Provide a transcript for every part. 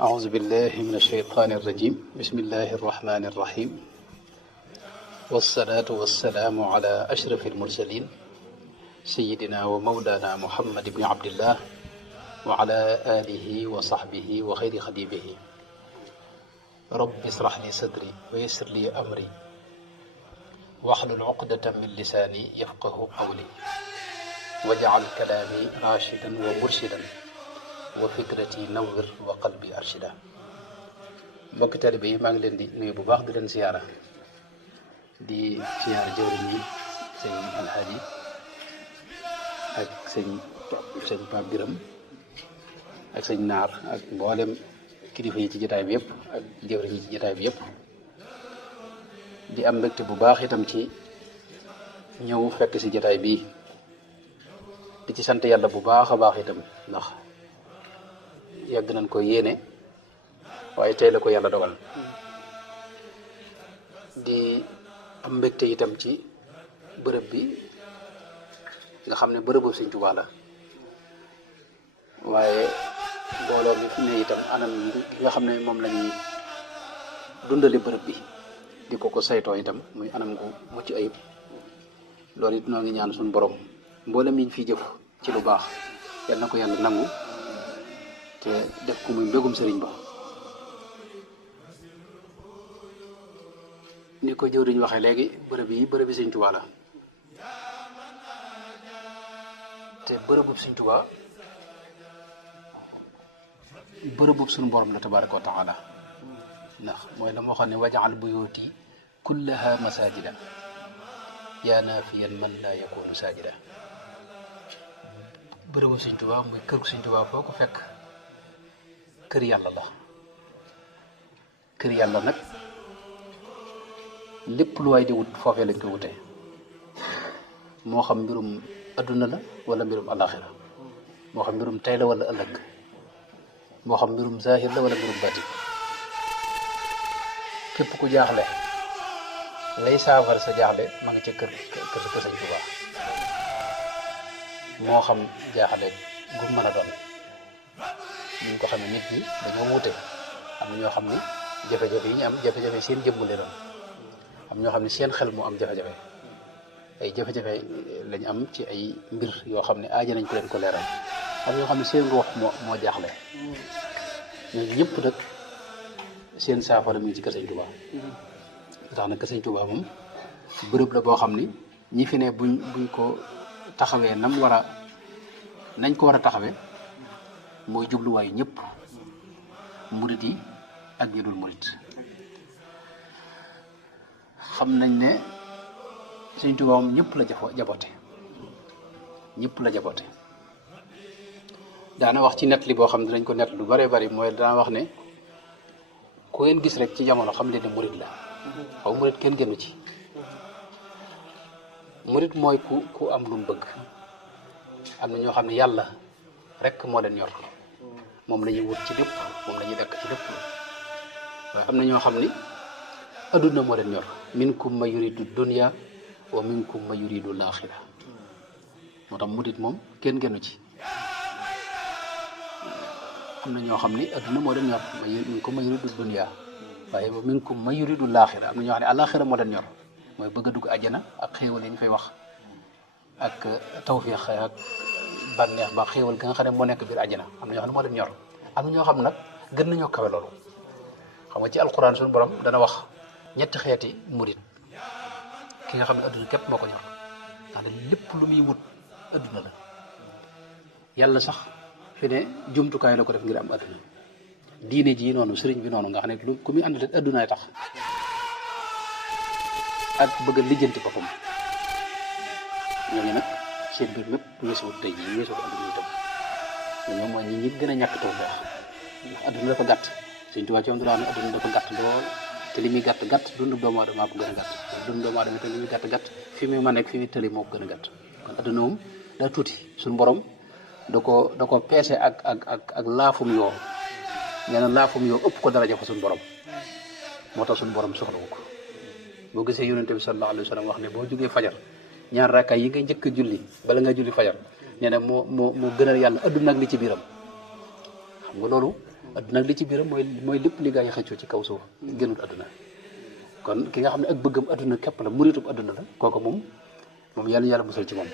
أعوذ بالله من الشيطان الرجيم بسم الله الرحمن الرحيم والصلاة والسلام على أشرف المرسلين سيدنا ومولانا محمد بن عبد الله وعلى آله وصحبه وخير خديمه رب اشرح لي صدري ويسر لي أمري واحلل عقدة من لساني يفقه قولي واجعل كلامي راشدا ومرشدا wa fikrati nawwir wa qalbi arshida. mbokki taalibe yi maa ngi leen di nuyu bu baax di leen siyaara di siyaara jawriñ yi sëñ Alxaaji ak sëñ Pape Biram ak sëñ Naar ak mboolem kilifa yi ci jotaay bi yëpp ak jawriñ yi ci jotaay bi yëpp di am mbégte bu baax itam ci ñëw fekk si jotaay bii di ci sant yàlla bu baax a baax itam ndax yàgg nañ ko yéene waaye tey la ko yàlla dogal di am mbégte itam ci bërëb bi nga xam ne bërëbu Sëñ Tuubaa la waaye mbooloo mi fi ne itam anam gi nga xam ne moom la ñuy dundali bërëb bi di ko saytoo itam muy anam gu mucc ayib loolu it noo ngi ñaan suñu borom mboolem yi ñu fiy jëf ci lu baax yal na ko yàlla nangu te def ko muy mbégum sëriñ ba ni ko jëwriñ waxee léegi bërëb yi bërëb bi Sëñ Tuubaa la te bërëbub Sëñ Tuubaa bërëbub suñu borom la tabaaraka wa taala ndax mooy la moo xam ne wajaal buyuti kullaha masajida yaa naafiyan man laa yakunu sajida bërëbub Sëñ Tuubaa muy kër Sëñ Tuubaa foo ko fekk kër yàlla la kër yàlla nag lépp lu waay di wut foofee lañ ko wutee moo xam mbirum adduna la wala mbirum alaxira moo xam mbirum tey la wala ëllëg moo xam mbirum zahir la wala mbirum batin képp ku jaaxle lay saafara sa jaaxle ma ngi ca kër Sëñ Tuubaa moo xam jaaxle gu mën a doon ñu ko xam ne nit ñi dañoo wuute am na ñoo xam ne jafe-jafe yi ñu am jafe-jafe seen jëmm leen doon am ñoo xam ne seen xel moo am jafe-jafe ay jafe-jafe lañu am ci ay mbir yoo xam ne aaja nañ ko leen ko leeral am ñoo xam ne seen ruux moo jaaxle ñooñu ñëpp nag seen saafara mi ngi ci kër Sëñ Tuubaa tax na kër Sëñ Tuubaa moom bërëb la boo xam ni ñi fi ne buñ ko taxawee nañ ko war a taxawee mooy jubluwaayu ñëpp murit yi ak ñi dul murit xam nañ ne Sëñ Tuubaa moom ñëpp la jaboote ñëpp la jaboote daana wax ci net li boo xam ne dinañ ko net lu bare bari mooy daana wax ne ku ngeen gis rek ci jamono xam leen ne murit la xaw murit kenn gënu ci murit mooy ku am lu mu bëgg am na ñoo xam ne yàlla rek moo leen ñor moom la ñuy wut ci lépp moom la ñuy dekk ci lépp waaye am na ñoo xam ni adduna moo leen ñor minkum ma yuridu dunya wa minkum ma yuridu laaxira moo tax murit moom kenn gënu ci am na ñoo xam ni adduna moo leen ñor minkum ma yuridu dunya waaye wa minkum ma yuridu laaxira am na ñoo xam ne alaaxira moo leen ñor mooy bëgg a dugg àjjana ak xéewal yi ñu fay wax ak tawfiix ak bànneex ba xéewal ga nga xam ne moo nekk biir àjjana am na ñoo xam ne moo leen ñor am na ñoo xam nag gën nañoo kawe loolu xam nga ci alquran suñu borom dana wax ñetti xeeti murit ki nga xam ne adduna képp moo ko ñor ndax lépp lu muy wut adduna la yàlla sax fi ne jumtukaay la ko def ngir am adduna diine ji noonu sëriñ bi noonu nga xam ne lu ku muy ànd rek addunaay tax ak bëgg a lijjanti boppam ñooñu nag seen biir mépp weesuwut tey jii weesuwut adduna itam ñoom mooy ñi gën a ñàkk tawfeex ndax adduna dafa gàtt Sëñ Tuubaa ci am du daa ne adduna dafa gàtt lool te li muy gàtt gàtt dundu doomu aadama ko gën a gàtt dundu doomu aadama te li muy gàtt gàtt fi muy mën nekk fi muy tëli moo ko gën a gàtt kon adduna moom daa tuuti suñu borom da ko peese ak laafum yoo nee na laafum yoo ëpp ko daraja fa suñu borom moo tax suñu borom soxlawu ko boo gisee yonente bi sallallahu alayhi wa sallam wax ne boo jógee fajar ñaar rakkaay yi nga njëkk a julli bala nga julli fajar nee na moo gënal yàlla adduna ak li ci biiram xam nga loolu adduna ak li ci biiram mooy lépp li gaa yi xëccoo ci kaw suuf gënul adduna kon ki nga xam ne ak bëggam adduna képp la muritub adduna la kooku moom yàlla musal ci moom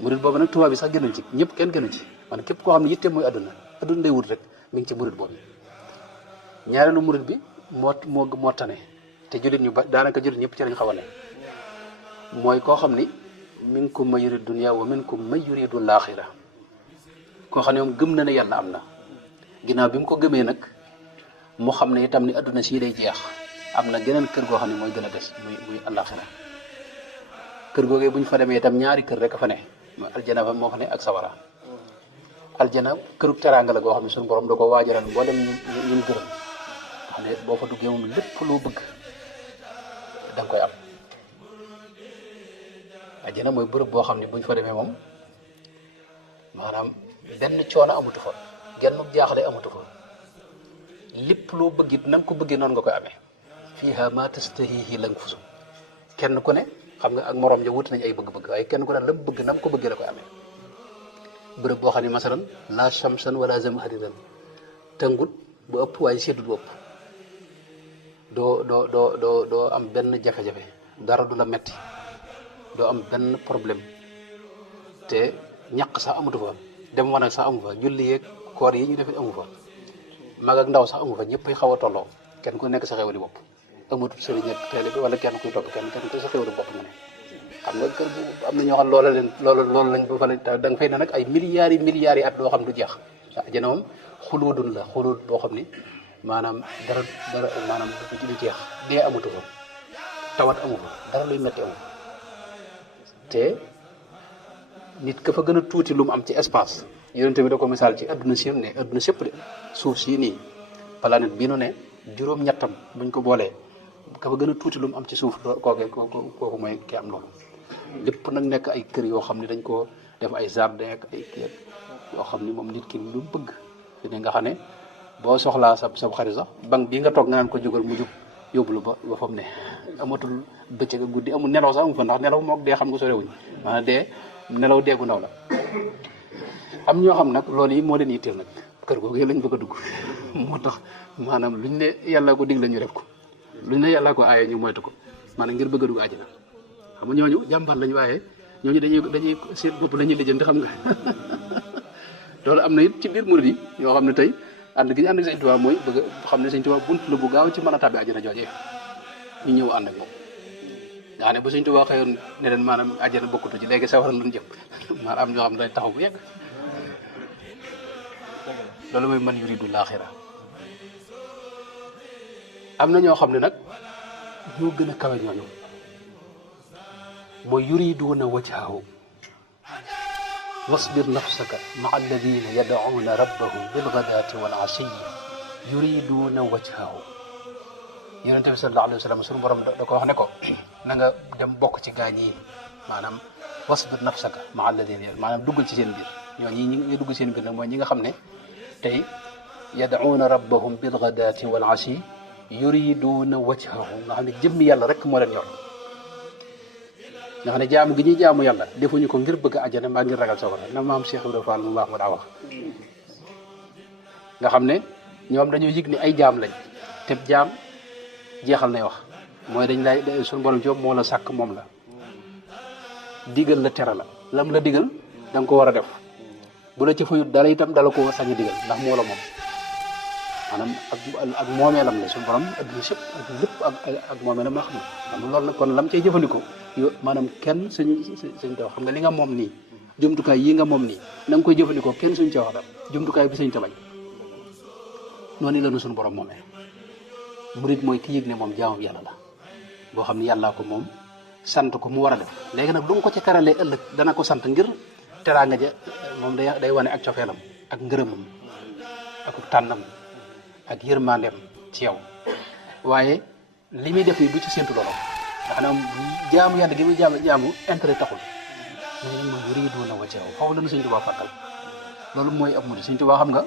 murit boobu nag tubaab bi sax gënuñ ci ñëpp kenn gënu ci man képp koo xam ne yitte mooy adduna lay wut rek mi ngi ci murit boobu ñaareelu murit bi moo tane te jullit ñu ba daanaka jullit ñëpp ci lañ xaw a ne mooy koo xam ni minkum man yuridu dunya wa minkum man yuridu laaxira koo xam ne moom gëm na ne yàlla am na ginnaaw bi mu ko gëmee nag mu xam ne itam ni adduna sii day jeex am na geneen kër goo xam ne mooy gën a des muy àllaaxira kër googee bu ñu fa demee itam ñaari kër rek a fa ne mooy aljana fa moo fa ne ak sawara aljana kërug teraanga la goo xam ne suñu borom da ko waajaral mboolem ñu gërëm xam ne boo fa duggee moom lépp loo bëgg da nga koy am aljana mooy bërëb boo xam ne bu ñu fa demee moom maanaam benn coono amatu fa genn jaaxle amatu fa lépp loo bëgg it na nga ko bëggee noonu nga koy amee fiiha ma tastahihi lanfusu kenn ku ne xam nga ak morom ja wut nañ ay bëgg-bëgg waaye kenn ku ne la mu bëgg na mu ko bëggee la koy amee bërëb boo xam ne masalan la shamsan wala zamhariran tëngut bu ëpp waaye seddut bu ëpp doo am benn jafe-jafe dara du la metti doo am benn problème te ñaq sax amatu fa dem wanag sax amu fa julli yeeg koor yi ñu def amu fa mag ak ndaw sax amu fa ñëpp xaw a tolloo kenn ku nekk sa xew di bopp amatul sëriñ ak télé bi wala kenn kuy topp kenn te sa xew di bopp nga ne xam nga kër bu am na ñoo xam loolu lañ ba fa da nga fay ne nag ay milliards yi at doo xam du jeex àjjana moom xuluudun la xuluud boo xam ni maanaam dara maanaam du jeex dee amatu fa tawat amu fa dara luy metti amu fa te nit ka fa gën a tuuti lu mu am ci espace yonente bi da ko misaal ci adduna si ne adduna sépp de suuf si nii planète bii nu ne juróom-ñettam buñ ko boolee ka fa gën a tuuti lu mu am ci suuf kooku mooy ki am loolu lépp nag nekk ay kër yoo xam ne dañ ko def ay jardin ak ay kër yoo xam ni moom nit ki lu bëgg fi ne nga xam ne boo soxlaa sa xarit sax banque bii nga toog nga naan ko jógal mu jóg yóbbulu ba fa mu ne amatul bëccëg ak guddi amul nelaw sax amu fa ndax nelaw mook dee xam nga sorewuñ maanaam dee nelaw deegu ndaw la am ñoo xam nag loolu yi moo leen yitteel nag kër googu lañ bëgg a dugg moo tax maanaam luñ ne yàlla ko digle ñu def ko luñ ne yàlla ko aaye ñu moytu ko maanaam ngir bëgg a dugg àjjana xam nga ñooñu jàmbaar lañ waaye ñooñu dañuy seen bopp la ñuy lijjanti xam nga loolu am na it ci biir murid yi yoo xam ne tey ànd gi ñu ànd ak Sëñ Tuubaa mooy bëgg xam ne Sëñ Tuubaa bunt la bu gaaw ci mën a tàbbi àjjana joojee ñu ñëw ànd ak moom nga xam ne bu Sëñ Tuubaa xëyoon ne leen maanaam àjjana bokkatu ci léegi sawara lañ jëm maanaam am ñoo xam ne day taxaw bu yegg loolu mooy man yuridu laaxira am na ñoo xam ne nag ñoo gën a kawe ñooñu mooy yuriduuna wajhahu wasbir nafsaka maa alladina yad'uuna rabbahum bilgadaati wal ashiyi yuriduuna wajhahu yonente bi sallallahu alayhi wa sallam suñu borom da ko wax ne ko na nga dem bokk ci gaañ yi maanaam wasbir nafsaka maa alladina maanaam duggal ci seen biir ñooñu ñi dugg seen biir nag mooy ñi nga xam ne tey yad'uuna rabbahum bilgadaati wal ashiyi yuriduuna wajhahu nga xam ne jëmmi yàlla rek moo leen yor nga xam ne jaamu gi ñuy jaamu yàlla defuñu ko ngir bëgg àjjana mbaa ngir ragal sawara na maam Cheikh Ibrahima Fall mu baax ma daa wax nga xam ne ñoom dañoo yëg ni ay jaam lañ te jaam jeexal nay wax mooy dañ lay suñu borom ci moo la sàkk moom la digal la tere la lam la digal da nga ko war a def bu la ci fayut dala itam dala ko sañ a digal ndax moo la moom maanaam ak moomeelam la suñu borom adduna sëpp ak lépp ak moomeelam la xam ne loolu nag kon lam cay jëfandikoo yo maanaam kenn suñu taw xam nga li nga moom nii jumtukaay yi nga moom nii na nga koy jëfandikoo kenn suñu ci wax dara jumtukaay bi suñ ta bañ noonu la nu suñu borom moomee murid mooy ki yëg ne moom jaamu yàlla la boo xam ne yàllaa ko moom sant ko mu war a def léegi nag lu nga ko ci teralee ëllëg dana ko sant ngir teraanga ja moom day wane ak cofeelam ak ngërëmam ak tànnam ak yërmandeem ci yow waaye li muy def yi du ci séntu loolu ndax nag jaamu yàlla gi muy jaamu intérêt taxul mais mooy yuriiduuna wajhahu foofu la ñu Sëñ Tuubaa fàttal loolu mooy ab murid Sëñ Tuubaa xam nga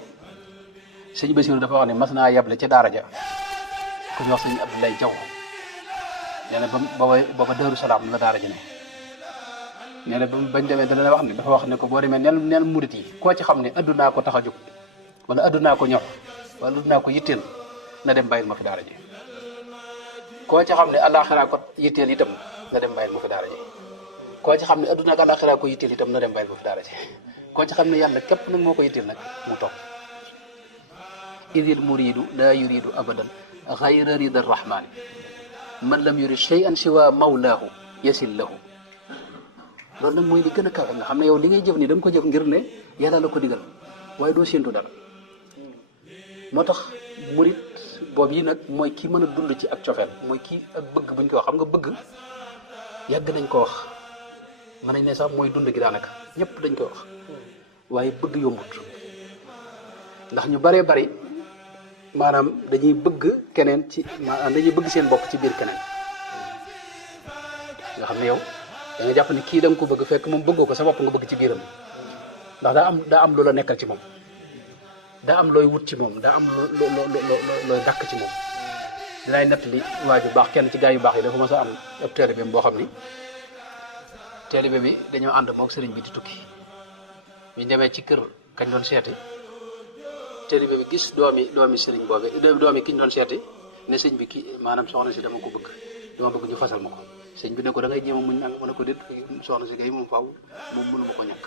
sëñ Basiru dafa wax ne mas naa yable ca daara ja ku ñu wax sëñ Abdoulaye Jaw nee na booba Daaru Salaam la daara ji ne nee na bañ demee dana wax ne dafa wax ne ko boo demee neel murid yi koo ci xam ne addunaa ko tax a jóg wala addunaa ko ñor wala addunaa ko yitteel na dem bàyyil ma fi daara ji koo ci xam ne àllaaxira ko yitteel itam na dem bàyyil ma fi daara ji koo ci xam ne adduna ak àllaaxira ko yitteel itam na dem bàyyil ma fi daara ji koo ci xam ne yàlla képp nag moo ko yitteel nag mu toog idil muridu la yuridu abadan xayra rida rahmani man lam yurid shay'an siwa mawlaahu yasil lahu loolu nag mooy li gën a kawe nga xam ne yow li ngay jëf nii da nga ko jëf ngir ne yàlla la ko digal waaye doo séentu dara moo tax murit boobu yi nag mooy kii mën a dund ci ak cofeel mooy kii ak bëgg buñ ko wax xam nga bëgg yàgg nañ ko wax mën nañ ne sax mooy dund gi daanaka ñëpp dañ koy wax waaye bëgg yombut ndax ñu baree bari maanaam dañuy bëgg keneen ci maanaam dañuy bëgg seen bopp ci biir keneen nga xam ne yow da nga jàpp ne kii da nga ko bëgg fekk moom bëggoo ko sa bopp nga bëgg ci biiram ndax daa am loola nekkal ci moom daa am looy wut ci moom daa am looy dàkk ci moom dinaay nett li waa ju baax kenn ci gaa yu baax yi dafa mas a am ab taalibeem boo xam ni taalibe bi dañoo ànd mook sëriñ bi di tukki bi ñu demee ci kër kañ doon seeti taalibe bi gis doomi sëriñ boobe doomi ki ñu doon seeti ne sëñ bi kii maanaam soxna si dama ko bëgg dama bëgg ñu fasal ma ko sëñ bi ne ko da ngay jéem a muñ nanga mën a ko déet soxna si kay moom faaw moom mënu ma ko ñàkk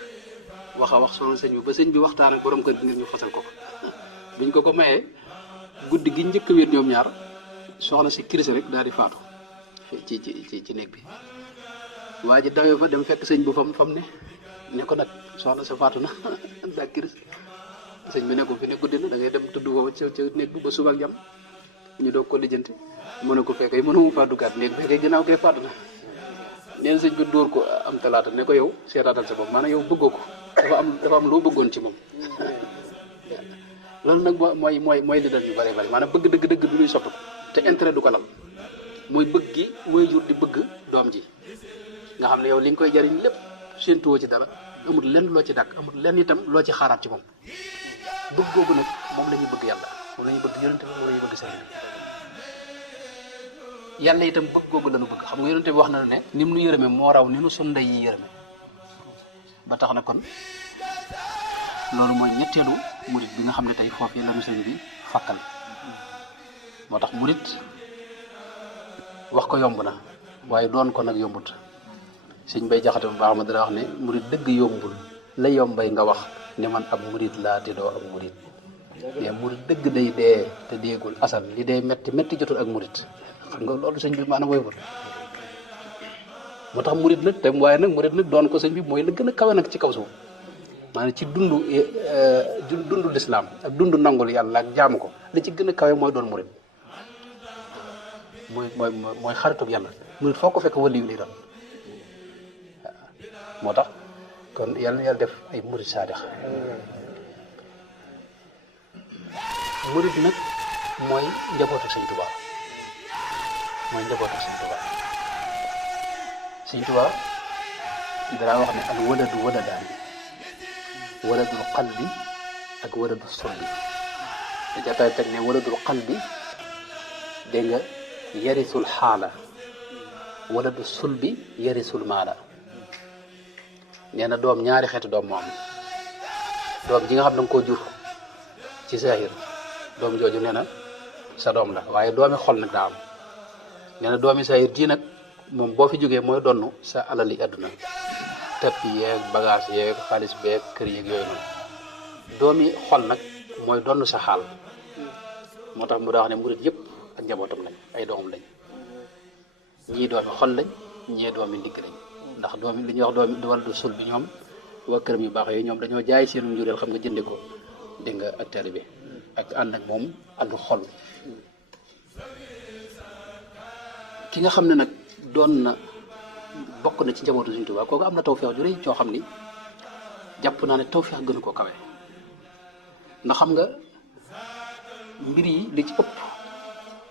wax a wax soxna sëñ bi ba sëñ bi waxtaan ak borom kër gi ngir ñu fasal ko biñ ko mayee guddi gi njëkk a wéet ñoom ñaar soxna si crise rek daal di faatu ci néeg bi waa ji dawee fa dem fekk sëñ bu fam ne ko nag soxna sa faatu na daa crise sëñ bi ne ko fi ne guddi na da ngay dem tudd ko ca néeg bi ba suba ak jàmm ñu doog ko lijjanti mu ne ko fekkee mënu mu faa duggaat néeg fekkee ginnaaw kee faatu na neen sëñ bi dóor ko am talaata ne ko yow seetaatal sa bopp maanaam yow bëggoo ko dafa am loo bëggoon ci moom loolu nag mooy li dal ñu bëree bëri maanaam bëgg dëgg du luy soppi ko te intérêt du ko lal mooy bëgg gi mooy jur di bëgg doom ji nga xam ne yow li nga koy jariñ lépp séentuwoo ci dara amul lenn loo ci dàkk amul lenn itam loo ci xaaraat ci moom bëgg googu nag moom la ñuy bëgg yàlla moom la ñuy bëgg yonente bi moom la ñuy bëgg sëriñ bi yàlla itam bëgg googu la ñu bëgg xam nga yonente bi wax na ne ni mu nu yërëme moo raw ni nu sun ndey yi yërëme ba tax na kon loolu mooy ñetteelu murit bi nga xam ne tey foofee la nu sëriñ bi fàkkal moo tax murit wax ko yomb na waaye doon ko nag yombut sëñ bay jaxate bu baax ma dara wax ne murit dëgg yombul la yombay nga wax ne man ab murit laa te doo ab murit mais murit dëgg day dee te déegul asal li dee metti jotul ak murit xam nga loolu sëñ bi maanaam woyful moo tax murit nag te waaye nag murit nag doon ko sëñ bi mooy la gën a kawe nag ci kaw suuf maanaam ci dundu lislaam ak dundu nangul yàlla ak jaamu ko li ci gën a kawe mooy doon murit mooy xaritub yàlla murit foo ko fekk waliyu lay doon moo tax kon yàlla def ay murit saadix murit nag mooy njabootu sëñ Tuubaa sëñ Tuubaa dara wax ne al waladu waladaani waladul qalbi ak waladul sulbi da jataay teg ne waladul qalbi dégg nga yarisul xaala waladul sulbi yarisul maala nee na doom ñaari xeeti doom moo am doom ji nga xam da nga koo jur ci saahir doom jooju nee na sa doom la waaye doomi xol nag daa am nee na doomi saahir ji nag moom boo fi jógee mooy donn sa alali àdduna tepp yeeg bagage yeeg xaalis beeg kër yeeg yooyu noonu doomi xol nag mooy donn sa xaal moo tax mu daa wax ne murit yëpp ak njabootam lañ ay doomam lañ ñii doomi xol lañ ñee doomi ndigg lañ ndax doomi li ñuy wax doomi wala du sul bi ñoom waa këram yu baax yooyu ñoom dañoo jaay seenu njureel xam nga jënde ko dégg nga ak taalibe ak ànd ak moom àndu xol ki nga xam ne nag doon na bokk na ci njabootu Sëriñ Tuubaa kooku am na tawfeex ju rëy coo xam ni jàpp naa ne tawfeex gënu koo kawe ndax xam nga mbir yi li ci ëpp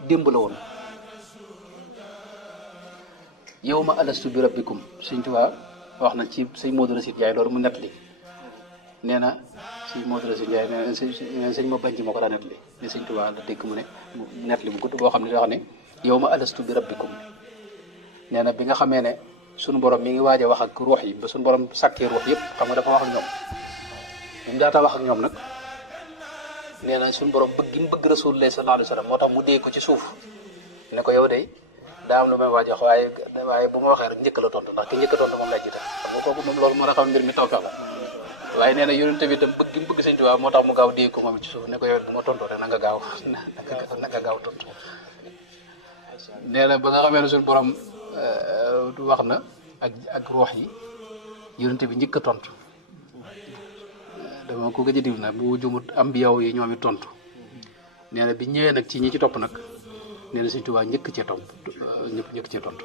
démb la woon yow ma alastu bi rabbikum Sëriñ Tuubaa wax na ci sëñ Modou Racine Ndiaye loolu mu nettali nee na sëñ Modou Racine Ndiaye nee na sëñ ma bañ ci moo ko daa nettali ne Sëriñ Tuubaa la dégg mu ne nettali bu gudd boo xam ne daa wax ne yow ma alastu bi rabbikum nee na bi nga xamee ne suñu borom mi ngi waaj a wax ak ruux yi ba suñu borom sàkkee ruux yëpp xam nga dafa wax ak ñoom bi mu daata wax ak ñoom nag nee na suñu borom bëgg gi mu bëgg rasulullah sallallahu alayhi wasallam moo tax mu dégg ko ci suuf ne ko yow de daa am lu may waaj wax waaye bu ma waxee rek njëkk la tontu ndax ki njëkk a tontu moom lay jiital xam nga kooku moom loolu moo tax xam mbir mi tawfeex la waaye nee na yonent bi itam bëgg gi mu bëgg Sëñ Tuubaa moo tax mu gaaw dégg ko moom ci suuf ne ko yow bu ma tontoo rek na nga gaaw tontu nee na ba nga xamee ne suñu borom wax na ak ruux yi yonent bi njëkk a tontu dama ko gëj a diw nag bu jumut am bi yow yi ñoom it tontu nee na bi ñëwee nag ci ñi ci topp nag nee na Sëñ Tuubaa njëkk cee tontu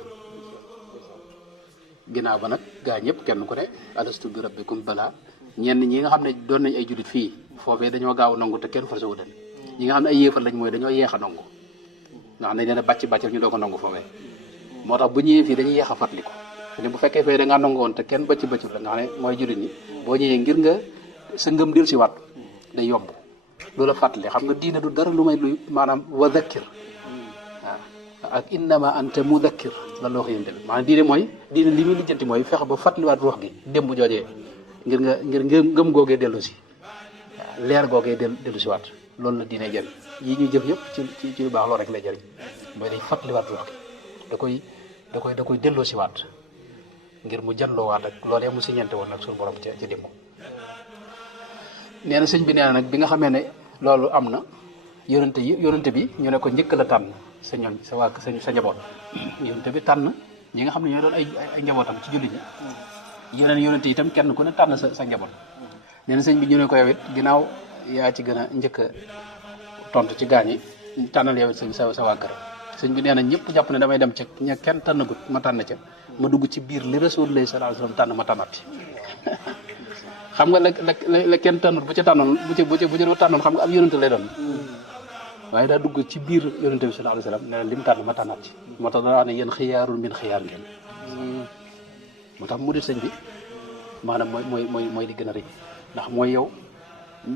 ginnaaw ba nag gaa ñëpp kenn ku ne alastu bi rabbikum balaa ñenn ñi nga xam ne doon nañ ay jullit fii foofee dañoo gaaw nangu te kenn forcé wu leen ñi nga xam ne ay yéefar lañ mooy dañoo yeex a nangu nga xam ne nee na bàccal ñu doo ko nangu foofee moo tax bu ñëwee fii dañuy yeex a fàttaliku ne bu fekkee fee da ngaa nangu woon te kenn bàcc la nga xam ne mooy jullit ñi boo ñëwee ngir nga sa ngëm del si waat day yomb loola fàttali xam nga diine du dara lu may luy maanaam wa dhakkir waaw ak innama anta mudakkir la loo ko yënte bi maanaam diine li muy lijjanti mooy fexe ba fàttaliwaat ruux gi démb joojee ngir ngëm googee dellu si waaw leer googee dellu si waat loolu la diine jëriñ yi ñuy jëf yëpp ci lu baax loolu rek lay jëriñ mooy day fàttaliwaat ruux gi da koy delloo si waat ngir mu janloo waat ak loolee mu siñente woon nag suñu borom ci démb nee na sëñ bi nee na nag bi nga xamee ne loolu am na yonente bi ñu ne ko njëkk la tànn sa ñoñ sa njaboot yonente bi tànn ñi nga xam ne ñooy doon ay njabootam ci julli ñi yeneen yonente itam kenn ku ne tànn sa njaboot nee na sëñ bi ñu ne ko yow it ginnaaw yaa ci gën a njëkk a tontu ci gaañ yi tànnal yow it sa waa kër sëñ bi nee na ñëpp jàpp ne damay dem ca ña kenn tànnagut ma tànn ca ma dugg ci biir li Rasulullah sallallahu alayhi wasallam tànn ma tànnati xam nga la kenn tànnut bu ca tànnoon bu ca tànnoon xam nga ab yonente lay doon waaye daa dugg ci biir yonente bi sallallahu alayhi wasallam ne lim tànn ma tànnaat ci moo tax daa wax ne yéen xiyaarul min xiyaar ngeen moo tax mu di sëñ bi maanaam mooy li gën a rëy ndax mooy yow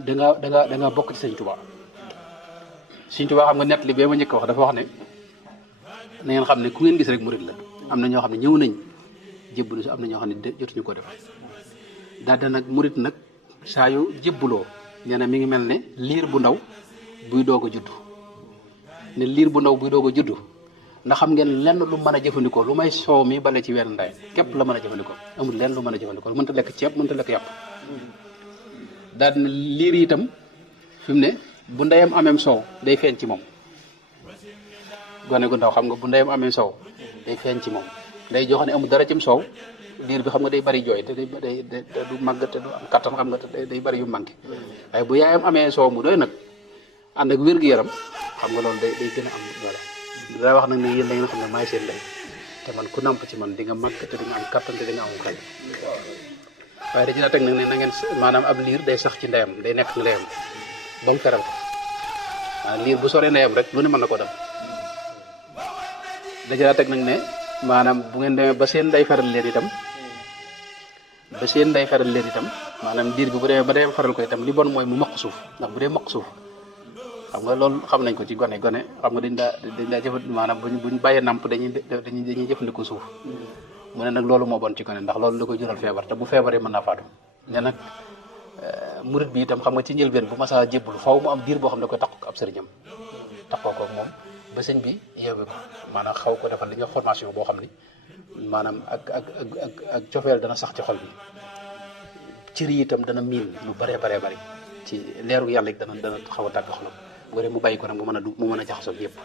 da nga bokk ci Sëñ Tuubaa Sëñ Tuubaa xam nga nett li bee ma njëkk wax dafa wax ne na ngeen xam ne ku ngeen gis rek murid la am na ñoo xam ne ñëw nañ jébbalu si am na ñoo xam ne jotuñu ko def daal nag murid nag saa yu jébbaloo nee na mi ngi mel ne liir bu ndaw buy doog a juddu ne liir bu ndaw buy doog a juddu ndax xam ngeen lenn lu mën a jëfandikoo lu may soow mi bale ci wenn ndey képp la mën a jëfandikoo amul lenn lu mën a jëfandikoo mënta lekk ceeb mënta lekk yàpp daal na liir yi itam fi mu ne bu ndeyam ameem soow day feeñ ci moom gone gu ndaw xam nga bu ndeyam amee soow day feeñ ci moom day joo xam ne amul dara cim soow liir bi xam nga day bari jooy te day du màgg te du am kattan xam nga te day bari yu manqué waaye bu yaayam amee soow mu doy nag ànd ak wér-gu-yaram xam nga loolu day gën a am doole daa wax nag ne yéen da ngeen xam ne maay seen ndey te man ku namp ci man di nga màgg te di nga am kattan te di nga am xel waaye da ci la teg nag ne na ngeen maanaam ab liir day sax ci ndeyam day nekk ndeyam ba mu feral ko maanaam liir bu soree ndeyam rek lu ne mën na ko dem da ci la teg nag ne maanaam bu ngeen demee ba seen ndey feral leen itam maanaam diir bi bu demee ba day faral ko itam li bon mooy mu maq suuf ndax bu dee maq suuf xam nga loolu xam nañ ko ci gone xam nga dañ daa jëfand maanaam buñ bàyyee namp dañuy jëfandikoo suuf mu ne nag loolu moo bon ci gone ndax loolu da koy jural feebar te bu feebaree mën naa faatu ne nag murit bi itam xam nga ci njëlbeen bu masaa jébbalu faw mu am diir boo xam ne da koy takk ab sëriñam takkoo ko moom ba sëñ bi yeewu ko maanaam xaw ko defal li nga formation boo xam ni maanaam ak cofeel dana sax ci xol bi cër yi itam dana miin lu baree bari ci leeru yàlla dana xaw a tàgg xolam bu ko dee mu bàyyi ko nag mu mën a jaxasoo yëpp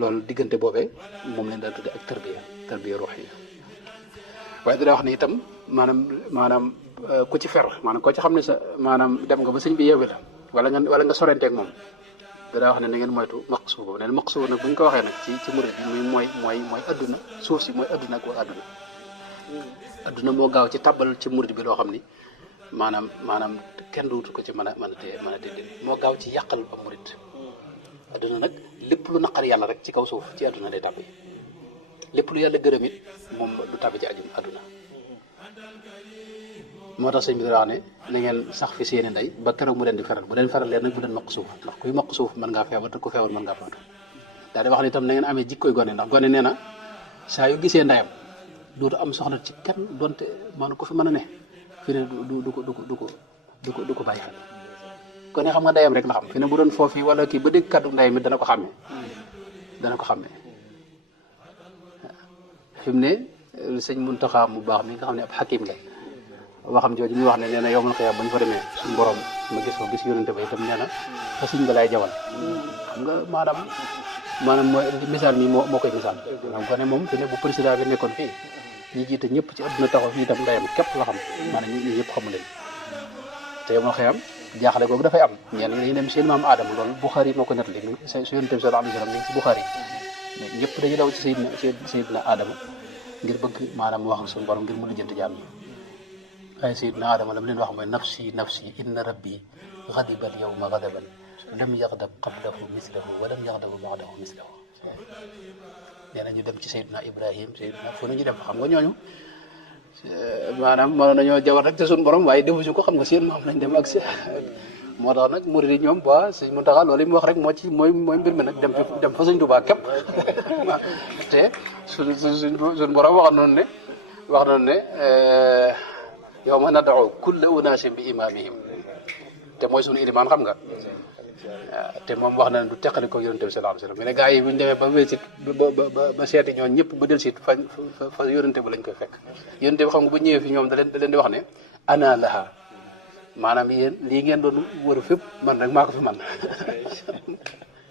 loolu diggante boobee moom leen daan tudde ak tarbiya ruux yi waaye dana wax ne itam maanaam ku ci fer maanaam ko ci xam ne sa maanaam dem nga ba sëñ bi yeewu la wala nga sorenteeg moom dana wax ne na ngeen moytu maqsuuf boobu nee na maqsuuf nag bu ñu ko waxee nag ci murid bi mooy adduna suuf si mooy adduna ak adduna moo gaaw ci tàbbal ci murid bi loo xam ni maanaam kenn duutu ko ci mën a téye moo gaaw ci yàqal ab murid adduna nag lépp lu naqar yàlla rek ci kaw suuf ci adduna day tàbbi lépp lu yàlla gërëm it moom du tàbbi ci adduna moo tax sëñ bi dana wax ne na ngeen sax fi seeni ndey ba keroog mu leen di feral bu leen feral leen nag bu leen maq suuf ndax kuy maq suuf mën ngaa feebar te ku feebar mën ngaa faatu daal di wax ne itam na ngeen amee jikkoy gone ndax gone nee na saa yu gisee ndeyam dootu am soxla ci kenn donte maanaam ko fi mën a ne fi ne du ko bàyyi xel ko ne xam nga ndeyam rek la xam fi ne bu doon foofu wala kii ba dégg kaddu ndeyam it dana ko xàmmee dana ko xàmmee fi mu ne sëñ Muntaxa mu baax mi nga xam ne ab xakim la waxam jooju muy wax ne nee na yow man xëy ba ñu fa demee suñu borom ma gis ko gis yonente ba itam nee na fa suñ nga lay jawal xam nga maanaam mooy misaal mi moo koy misaal xam ko ne moom fi ne bu président bi nekkoon fii ñi jiite ñëpp ci àdduna taxaw fii itam ndeyam képp la xam maanaam ñi ñëpp xamu leen te yow man xëy jaaxle googu dafay am ñenn ñi dem seen maam Adama loolu Buxaari moo ko nettali su yonente bi sallallahu alayhi wa sallam mi ngi si Buxaari ñëpp dañuy daw ci Seydina Adama ngir bëgg maanaam wax ak suñu borom ngir mu lijjanti jàmm waaye Seydina Adama la mu leen wax mooy nafsi nafsi inna rabbi ghadiba al yawma ghadaban lam yaghdab qablahu mislahu wa lam yaghdab ba'dahu mislahu nee na ñu dem ci Seydina Ibrahim fu nañu dem xam nga ñooñu maanaam mënoon nañoo jawar rek te suñu borom waaye defuñu ko xam nga seen maam lañ dem ak moo tax nag murid yi ñoom ba sëñ Muntaxa loolu mu wax rek moo ci mooy mbir mi nag dem fa sëñ Tuubaa képp te suñ borom wax noonu ne yawma nad'u kulla unaasin bi imaamihim te mooy suñu ilimaan xam nga te moom wax na ne du teqali ko yonente bi sallallahu alayhi wasallam ne gaa yi bu ñu demee ba wéesit ba seeti ñoom ñëpp ba del sit fa yonente bi lañ koy fekk yonente bi xam nga bu ñëwee fi ñoom da leen di wax ne ana laha maanaam yéen lii ngeen doon wër fépp man rek maa ko fi man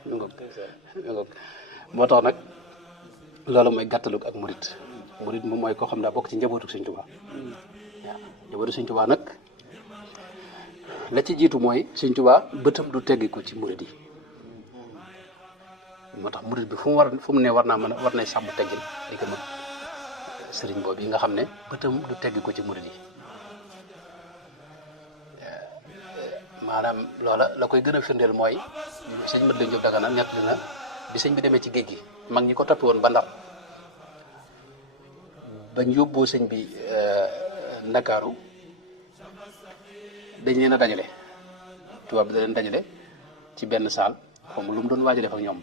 mi ngoog moo tax nag loolu mooy gàttalug ak murit moom mooy koo xam daa bokk ci njabootu Sëñ Tuubaa waaw njabootu Sëñ Tuubaa nag la ci jiitu mooy Sëñ Tuubaa bëtam du teggiku ci murit yi moo tax murit bi fu mu ne war nay sàmm teggin di ko mën sëriñ boobu yi nga xam ne bëtam du teggiku ci murit yi maanaam loola la koy gën a firndeel mooy sëñ Mat Lamin Jóob Dagana ñett na bi sëñ bi demee ci géej gi mag ñi ko toppi woon ba Ndar bañ yóbboo sëñ bi Ndakaaru dañ leen a dajale tubaab bi da leen dajale ci benn saal xaw ma lu mu doon waaj a def ak ñoom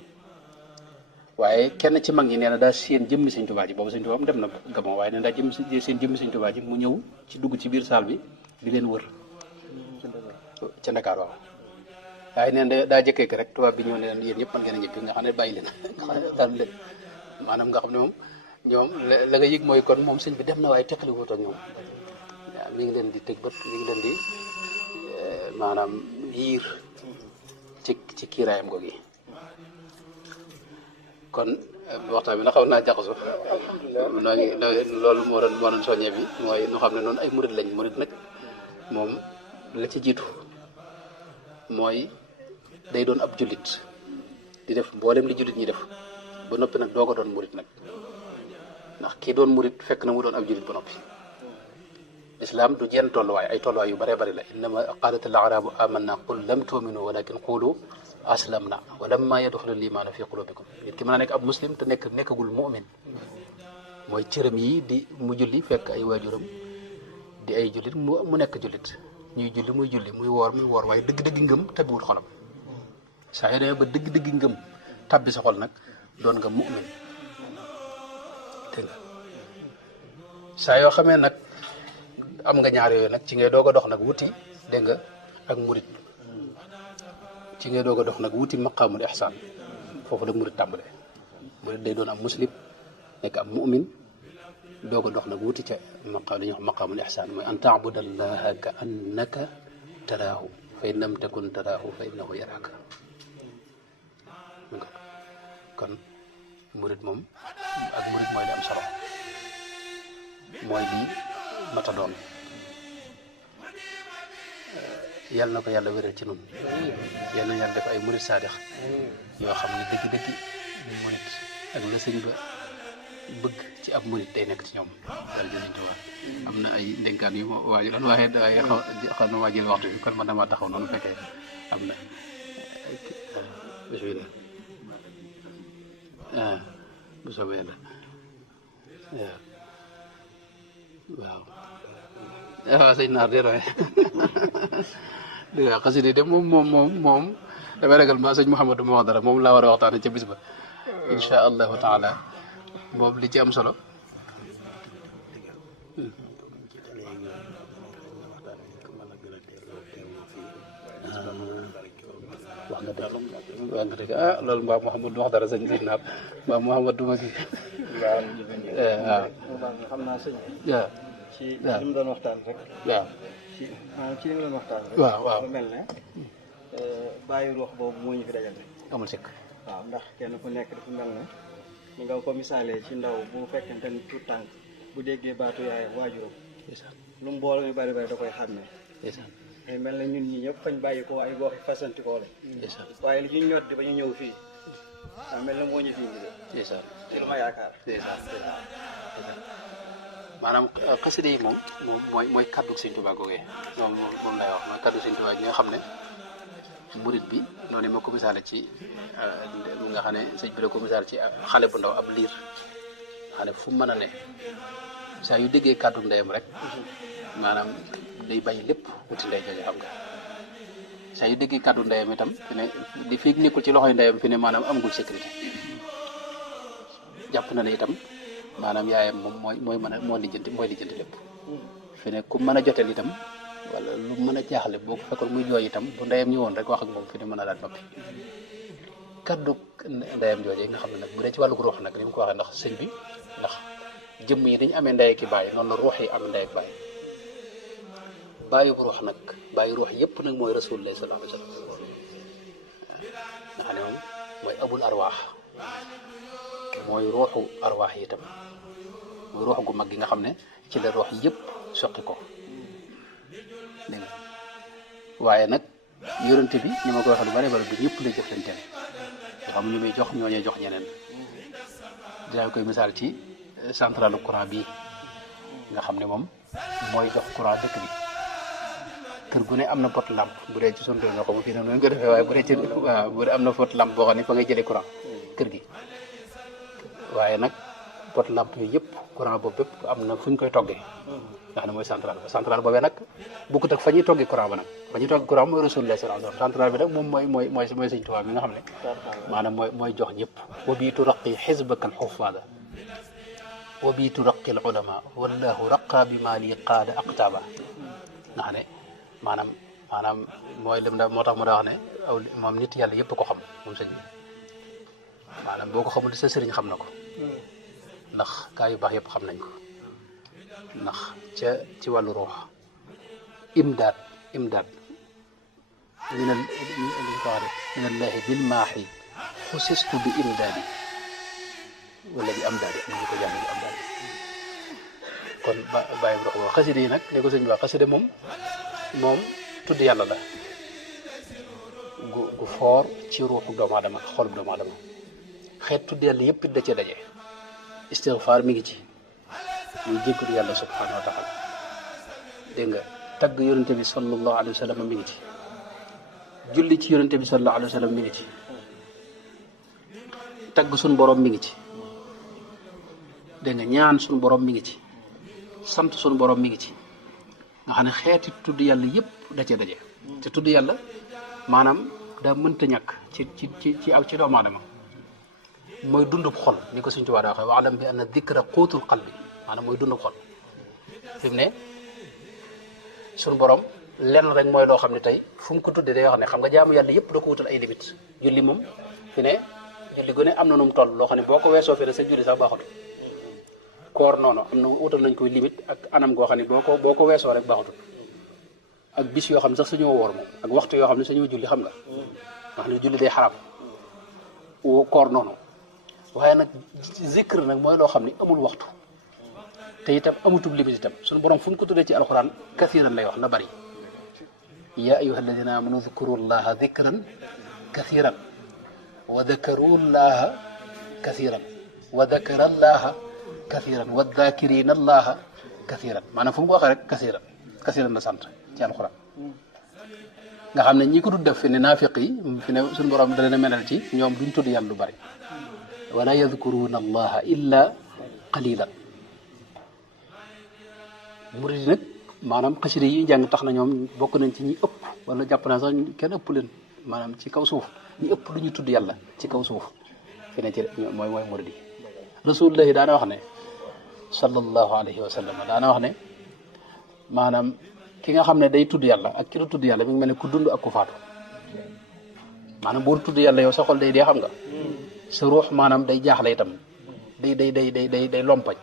waaye kenn ci mag ñi nee na daa seen jëmmi Sëñ Tuubaa ji boobu Sëñ Tuubaa dem na Gabon waaye nee na daa seen jëmmi Sëñ Tuubaa ji mu ñëw ci dugg ci biir saal bi di leen wër ca Ndakaar waaw waaye neen daa jëkkee rek tubaab bi ñëw ne leen yéen ñëpp mën ngeen a ñibbi nga xam ne bàyyi leen daal leen maanaam nga xam ne moom ñoom la nga yëg mooy kon moom sëñ bi dem na waaye teqali wut ak ñoom waaw mi ngi leen di tëj bët mi ngi leen di maanaam yiir ci kiiraayam googu kon waxtaan bi na xaw naa jaxaso loolu moo doon soññe bi mooy nu xam ne noonu ay murid lañ murid nag moom la ci jiitu mooy day doon ab jullit di def mboolem li jullit ñi def ba noppi nag doo ko doon murid nag ndax kii doon murid fekk na mu doon ab jullit ba noppi lislaam du jenn tolluwaay ay tolluwaay yu bëree bëri la innama qaalat al arabu amanna qul lam tu'minu walakin qulu aslamna wa lamma yadxula al imaanu fi qulubikum nit ki mën a nekk ab muslim te nekkagul mu'min mooy cëram yi di mu julli fekk ay waajuram di ay jullit mu nekk jullit ñuy julli muy julli muy woor waaye dëgg-dëgg ngëm tabbiwul xolam saa yoo demee ba dëgg-dëgg ngëm tabbi sa xol nag doon nga mu'min dégg nga saa yoo xamee nag am nga ñaar yooyu nag ci ngay doog a dox nag wuti dégg nga ak murit ci ngay doog a dox nag wuti maqaamul ihsaan foofu la murit tàmbale murit day doon am muslim nekk am mu'min doog a dox nag wuti ca li ñuy wax maqaamul ihsaan mooy an taabudallaha ka annaka taraahu fa in lam takun taraahu fa innahu yaraaka kon murit moom ak murit mooy li am solo mooy lii mata doon yal na ko yàlla wéral ci nun yal na yàlla def ay murit saadix yoo xam ne dëgg-dëgg murit ak la sëñ ba bëgg ci ab murit day nekk ci ñoom dara jëliñ ci wax am na ay ndénkaan yu ma waaju doon waaye waaye xaw na waa jël waxtu bi kon man damaa taxaw noonu fekkee am na bismillah bu soobee yàlla waaw waaw sëñ naar de roy dëgg la xasida de moom damay ragal ma sëñ Mouhamadou ma wax dara moom laa war a waxtaane ca bis ba insha allahu taala moom li ci am solo waa nga dëgg ah loolu mbaa Mouhamad du wax dara sëñ naat mbaa Mouhamad du ma gi waaw xam naa sëñ waaw ci li mu doon waxtaan rek waaw ci li mu doon waxtaan rek waaw lu mel ne bàyyi ruux boobu moo ñu fi dajal amul sikk waaw ndax kenn ku nekk dafa mel ne ñu nga ko misaalee ci ndaw bu fekkente ni tout tànk bu déggee baatu yaayam waajuram lu mu boole ñu bari da koy xàmmee day mel ne ñun ñi ñëpp fañ bàyyi ko ay gox fasanti koo la waaye li ñu ñot di ba ñu ñëw fii waaw mel ne moo ñu fi indi de ci lu ma yaakaar maanaam xasida yi moom mooy kaddu Sëñ Tuubaa googee moom lay wax mooy kaddu Sëñ Tuubaa gi nga xam ne murit bi noonu ma ko misaale ci nga xam ne sëñ bi da ko misaale ci xale bu ndaw ab liir xam ne fu mu mën a ne saa yu déggee kaddu ndeyam rek maanaam day bàyyi lépp wuti ndey jooju xam nga saa yu déggee kaddu ndeyam itam fi ne li fi nekkul ci loxoy ndeyam fi ne maanaam amagul sécurité jàpp na ne itam maanaam yaayam moom moo lijjanti lépp fi ne ku mën a joteel itam wala lu mën a jaaxle boo ko fekkoon muy jooy itam bu ndeyam ñëwoon rek wax ak moom fi ne mën a daal noppi kaddu ndeyam joojee nga xam ne nag bu dee ci wàllu ruux nag ni mu ko waxee ndax sëñ bi ndax jëmm yi dañu amee ndey ak i bàyyi noonu la ruux yi am ndey ak bàyyi bàyyi ruux nag bàyyi ruux yëpp nag mooy rasulullah sallallahu alayhi wa sallam nga xam ne moom mooy abul arwaax mooy ruuxu arwaax yi itam mooy ruux gu mag gi nga xam ne ci la ruux yëpp soqi ko dégg nga waaye nag yorante bi ni ma ko waxee lu bari bari du ñëpp lay jëflante nga xam ñu muy jox ñooñee jox ñeneen dinaa koy misaal ci centralu courant bii nga xam ne moom mooy jox courant dëkk bi kër gu ne am na pot lampe bu dee ci sonto ñoo ko mu fii ne noonu ko defee waaye bu dee ci waaw bu dee am na pot lampe boo xam ne fa ngay jëlee courant kër gi waaye nag pot lampe yooyu yëpp courant boobu bépp am na fu ñu koy toggee nga xam ne mooy central boobee nag bokkut ak fa ñuy toggee courant ba nag fa ñuy toggee courant mooy Rasulullah sallallahu alayhi wasallam central bi nag moom mooy Sëñ Tuubaa mi nga xam ne maanaam mooy jox ñëpp wa biitu raqi xisbakal xufaada wa biitu raqi al ulama wallahu raqa bi maa li qaada aqtaaba nga xam ne maanaam mooy lim da moo tax mu daa wax ne aw moom nit yàlla yëpp ko xam moom sëñ bi maanaam boo ko xamul sa sëriñ xam na ko ndax gaa yu baax yëpp xam nañ ko ndax ci wàllu ruux imdaad minal liñ ko wax de minallahi bil maaxi xusistu bi imdaadi wala bi amdaadi am nañu ko jàng bi amdaadi kon bàyyi ruux boobu xasida yi nag ne ko sëñ bi wax xasida moom tudd yàlla la gu foor ci ruuxu doomu aadama xolub doomu aadama xeet tudd yàlla yëpp da cee daje istigfaar mi ngi ci muy jéggalu yàlla subhanahu wa taala dégg nga tagg yonente bi sallallahu alayhi wa sallam mi ngi ci julli ci yonente bi sallallahu alayhi wa sallam mi ngi ci tagg suñ borom mi ngi ci dégg nga ñaan suñ borom mi ngi ci sant suñ borom mi ngi ci nga xam ne xeeti tudd yàlla yëpp da cee daje te tudd yàlla maanaam daa mënta ñàkk ci doomu aadama mooy dundub xol ni ko Sëñ Tuubaa daa waxee wa'lam bi anna dikra quutul qalbi maanaam mooy dundub xol fi mu ne suñu borom lenn rek mooy loo xam ne tey fu mu ko tuddee day wax ne xam nga jaamu yàlla yëpp da ko wutal ay limite julli moom fi ne julli gu ne am na nu mu toll loo xam ne boo ko weesoo fi ne sa julli sax baaxut koor noonu am na wutal nañ koy limite ak anam goo xam ne boo ko weesoo rek baaxutul ak bis yoo xam ne sax sañoo woor moom ak waxtu yoo xam ne sañoo julli xam nga nga xam ne julli day xaraam koor noonu waaye nag zikr nag mooy loo xam ne amul waxtu te itam amutub limite itam suñu borom fu mu ko tuddee ci alxuraan kathiran lay wax na bari yaa ayyuha alladina amanu dhkuru llaha dhikran kathiran wa dhakaru llaha kathiran wa dhakara llaha kathiran wa dhakirina llaha kathiran maanaam fu mu ko waxee rek kathiran la sant ci alxuraan nga xam ne ñi ko du def fi ne naafiq yi fi ne suñu borom da leen a menal ci ñoom duñ tudd yàlla lu bari wala yadkuruna allaha illa qalilan murid yi nag maanaam xasida yi jàng tax na ñoom bokk nañ ci ñi ëpp wala jàpp naa sax kenn ëpp leen maanaam ci kaw suuf ñi ëpp lu ñu tudd yàlla ci kaw suuf fi ne ci mooy murid yi rasulullahi daana wax ne sallallahu alayhi wa sallam daana wax ne maanaam ki nga xam ne day tudd yàlla ak ki du tudd yàlla mi ngi mel ne ku dund ak ku faatu maanaam boo tudd yàlla yow sa xol day dee xam nga sa ruux maanaam day jaaxle itam day lompañ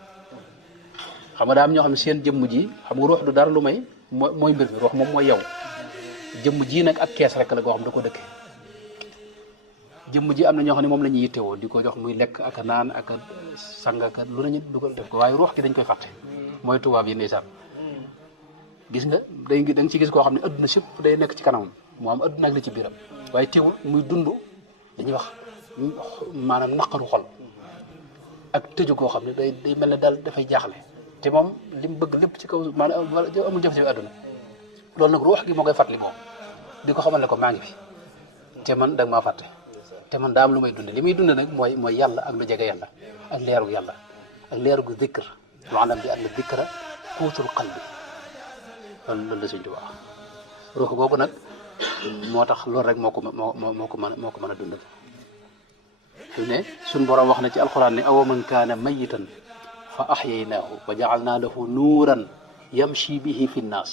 xam nga daa am ñoo xam ne seen jëmm ji xam nga ruux du dara lu may mooy mbir mi ruux moom mooy yow jëmm ji nag ak kees rek la goo xam da ko dëkke jëmm ji am na ñoo xam ne moom la ñuy yittewoo di ko jox muy lekk ak a naan ak a sang ak lu nañu du ko def ko waaye ruux gi dañ koy fàtte mooy tubaab yi ndeysaan gis nga da nga ci gis koo xam ne adduna sépp day nekk ci kanamam moo am adduna ak li ci biiram waaye teewul muy dund dañuy wax maanaam naqaru xol ak tëju koo xam ne day mel ne daal dafay jaaxle te moom li mu bëgg lépp ci kaw maanaam amul jafe-jafe adduna loolu nag ruux gi moo koy fàttali moom di ko xamal ne ko maa ngi fi te man da nga maa fàtte te man daa am lu may dund li muy dund nag mooy yàlla ak lu jege yàlla ak leeru yàlla ak leeru gu zikr maanaam bi anna zikra quutul qalbi loolu la suñ di wax ruux googu nag moo tax loolu rek moo ko mën a dundal fi ne suñ borom wax na ci alquran ne awa man kaana mayitan fa axyaynaahu wa jaalnaa lahu nuuran yamshi bihi fi nnaas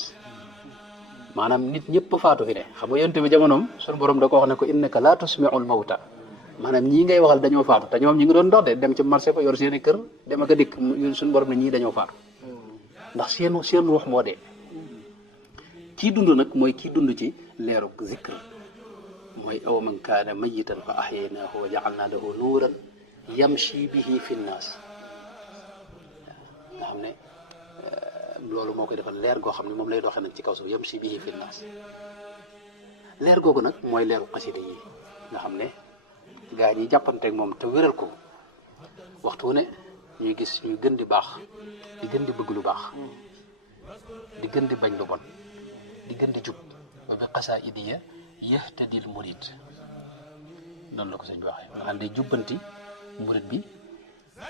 maanaam nit ñëpp faatu fi ne xam nga yonent bi jamonoom suñu borom da ko wax ne ko innaka laa tusmiul mawta maanaam ñii ngay waxal dañoo faatu te ñoom ñi ngi doon dox de dem ci marché ba yor seen i kër dem ak a dikk suñu borom ne ñii dañoo faatu ndax seen ruux moo dee kii dund nag mooy kii dund ci leeru zikr mooy aw man kaana mayitan fa axyaynaahu wa jaalnaa lahu nuuran yamshi bihi fi nnaas nga xam ne loolu moo koy defal leer goo xam ne moom lay doxee nag ci kaw suuf yamshi bihi fi nnaas leer googu nag mooy leeru xasida yi nga xam ne gaa ñi jàppanteeg moom te wéral ko waxtu wu ne ñuy gis ñuy gën di baax di gën di bëgg lu baax di gën di bañ lu bon di gën di jub ba bi xasaidiya yahtadil murid noonu la ko sëñ bi waxee nga xam ne day jubbanti murid bi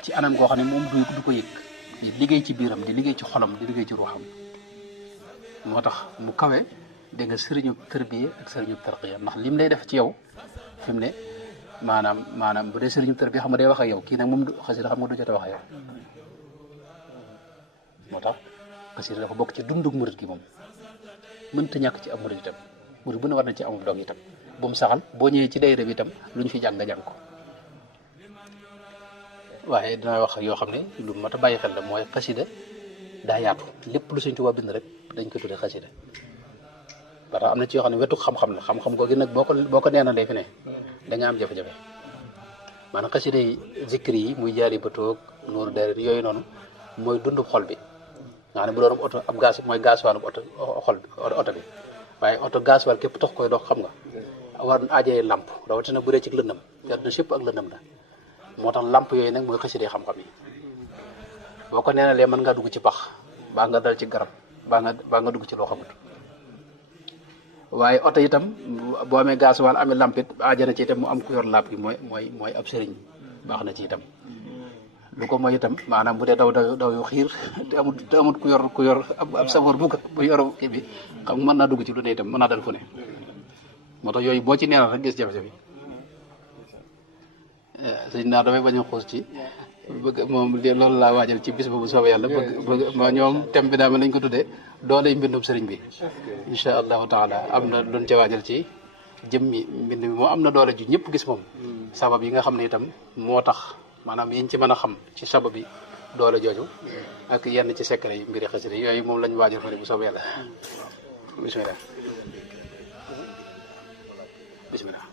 ci anam goo xam ne moom du ko yëg di liggéey ci biiram di liggéey ci xolam di liggéey ci ruuxam moo tax mu kawe da nga sëriñu tërbiya ak sëriñu tarqiya ndax lim lay def ci yow fi mu ne maanaam bu dee sëriñu tërbiya xam nga day wax ak yow kii nag moom xasida xam nga du jot a wax ak yow moo tax xasida dafa bokk ci dundug murid gi moom mënta ñàkk ci am murid itam murid bu ne war na ci amul dog itam bu mu saxal boo ñëwee ci dayra bi itam lu ñu fi jàng nga jàng ko waaye dinaa wax yoo xam ne lu mat a bàyyi xel la mooy xasida daa yaatu lépp lu Sëñ Tuubaa bind rek dañ ko tuddee xasida parce que am na ci yoo xam ne wetu xam-xam la xam-xam googu nag boo ko neenalee fi ne da nga am jafe-jafe maanaam xasida yi zikri yi muy jaari ba toog nooru deret yooyu noonu mooy dundub xol bi nga xam ne bu doon oto ab gaz mooy gasoil bu oto bi waaye oto gasoil képp tax koy dox xam nga war aajee lamp rawatina bu dee ci lëndëm te na sépp ak lëndëm la moo tax lamp yooyu nag mooy xasida xam-xam yi boo ko neenalee mën ngaa dugg ci pax baa nga dal ci garab baa nga dugg ci loo xamut waaye oto itam boo amee gasoil amee lampit aajana ci itam mu am ku yor lamp gi mooy ab sëriñ baax na ci itam lu ko mooy itam maanaam bu dee daw yu xiir te amut ku yor ab safoor bu yor kii bi xam mën naa dugg ci lu ne itam mën naa dal fu ne moo tax yooyu boo ci neenal rek gis jafe-jafe sëñ naa damay bañ a xuus ci bëgg moom loolu laa waajal ci bis boobu soobee yàlla bëgg ma ñoom thème bi daal lañ ko tuddee dooley mbindum sëriñ bi incha allahu taala am na luñ ca waajal ci jëmmi mbind mi moom am na doole ju ñëpp gis moom sabab yi nga xam ne itam moo tax maanaam yiñ ci mën a xam ci sabab bi doole jooju ak yenn ci secret yi mbiri xasida yooyu moom lañ waajal fa ne bu soobee yàlla bismillah bismillah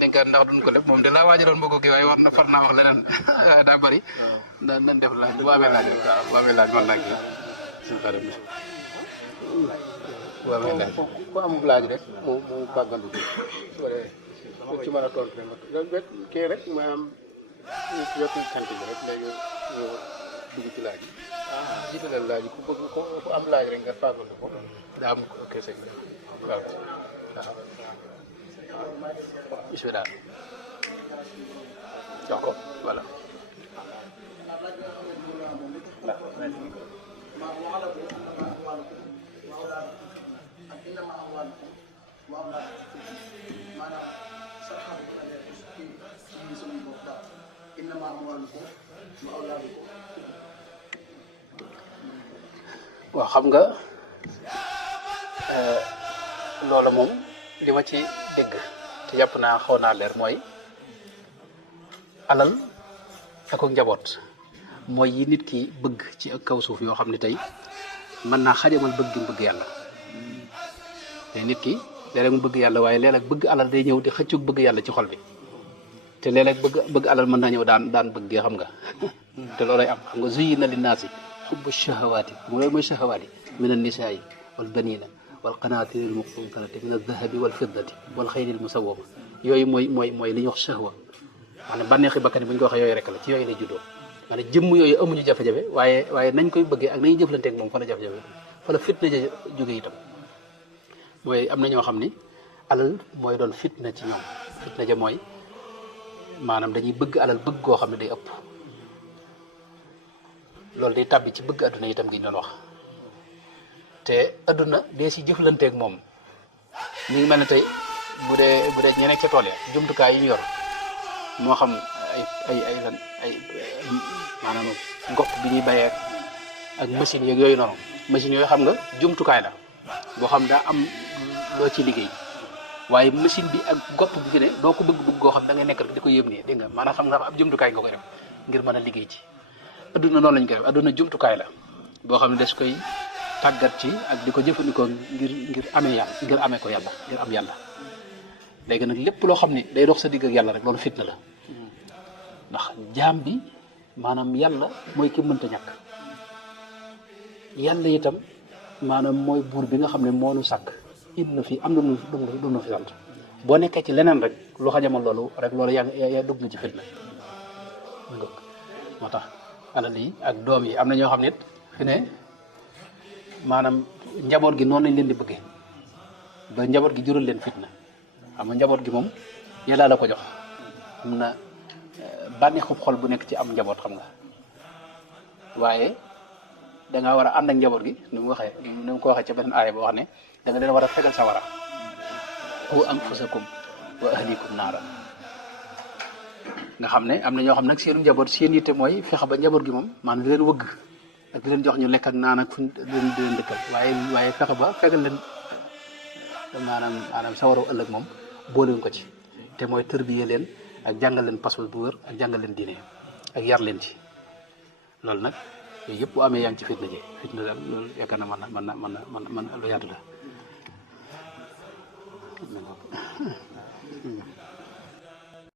dénkaat ndax duñ ko def moom de laa waajaloon bëgg kii waaye war na far naa wax leneen daa bëri nañ def laaj bu amee laaj rek waaw bu amee laaj man naa kii suñu xarit bi bu amee laaj ku amul laaj rek mu fàggandu su ko ci mën a tontu rek kii rek maanaam wetu sant bi rek léegi ñu dugg ci laaj yi jiitalal laaj yi ku bëgg ku am laaj rek nga fàggandu ko daa am kese waaw bismillah jox ko voilà waaw xam nga loola moom li ma ci dégg te jàpp naa xaw naa leer mooy alal ak njaboot mooy yi nit ki bëgg ci ak kaw suuf yoo xam ne tey mën naa xajamal bëgg gi bëgg yàlla te nit ki léeg-léeg mu bëgg yàlla waaye léeg-léeg bëgg alal day ñëw di xëccug bëgg yàlla ci xol bi te léeg-léeg bëgg alal mën naa ñëw daan bëgg gi xam nga te loolay am xam nga zuyyina linnaasi hubbu shahawaati loolu mooy shahawaati min annisaa'i wal baniina wal qanaatiri al muqantarati min aldahabi wal fiddati wal xayli al musawwama yooyu mooy li ñuy wax shahwa maanaam bànneexi bakkan bu ñu ko waxee yooyu rek la ci yooyu lay juddoo maanaam jëmm yooyu amuñu jafe-jafe waaye nañ koy bëggee ak nañuy jëflanteeg moom fa la jafe-jafe fa la fitna ja jóge itam mooy am na ñoo xam ni alal mooy doon fitna ci ñoom fitna ja mooy maanaam dañuy bëgg alal bëgg goo xam ne day ëpp loolu day tàbbi ci bëgg adduna itam gi ñu doon wax te adduna dee si jëflanteeg moom mi ngi mel ne tey bu dee ñeneen ca tool ya jumtukaay yi ñu yor moo xam ay maanaam ngopp bi ñuy bayee ak machine yeeg yooyu noonu machine yooyu xam nga jumtukaay la boo xam daa am loo ci liggéey waaye machine bi ak gopp bi fi ne doo ko bëgg goo xam da ngay nekk rek di ko yëm nii dégg nga maanaam xam nga ab jumtukaay nga koy def ngir mën a liggéey ci adduna noonu lañ koy def adduna jumtukaay la boo xam ne des koy tàggat ci ak di ko jëfandikoo ngir amee yàlla ngir amee ko yàlla ngir am yàlla léegi nag lépp loo xam ne day dox sa digg ak yàlla rek loolu fitna la ndax jaam bi maanaam yàlla mooy ki mënta ñàkk yàlla itam maanaam mooy buur bi nga xam ne moo nu sàkk na fi am na lu nu fi sant boo nekkee ci leneen rek lu xajamal loolu rek loolu yaa dugg na ci fitna moo tax alal yi ak doom yi am na ñoo xam ne fi ne maanaam njaboot gi noonu lañ leen di bëggee ba njaboot gi jural leen fitna xam nga njaboot gi moom yàlla la ko jox am na bànneexub xol bu nekk ci am njaboot xam nga waaye dangaa war a ànd ak njaboot gi ni mu ko waxee ca beneen aaya boo wax ne da nga leen war a fegal sawara qu anfusakum wa ahlikum naara nga xam ne am na ñoo xam nag seenu njaboot seen yitte mooy fexe ba njaboot gi moom maanaam di leen wëgg ak di leen jox ñu lekk ak naan ak fu di leen dëkkal waaye fexe ba fegal leen maanaam sawaru ëllëg moom booleen ko ci te mooy tërbiye leen ak jàngal leen pas-pas bu wër ak jàngal leen diine ak yar leen ci loolu nag yooyu yëpp bu amee yaa ngi ci fitna ji fitna daal loolu yaakaar na mën na lu yaatu la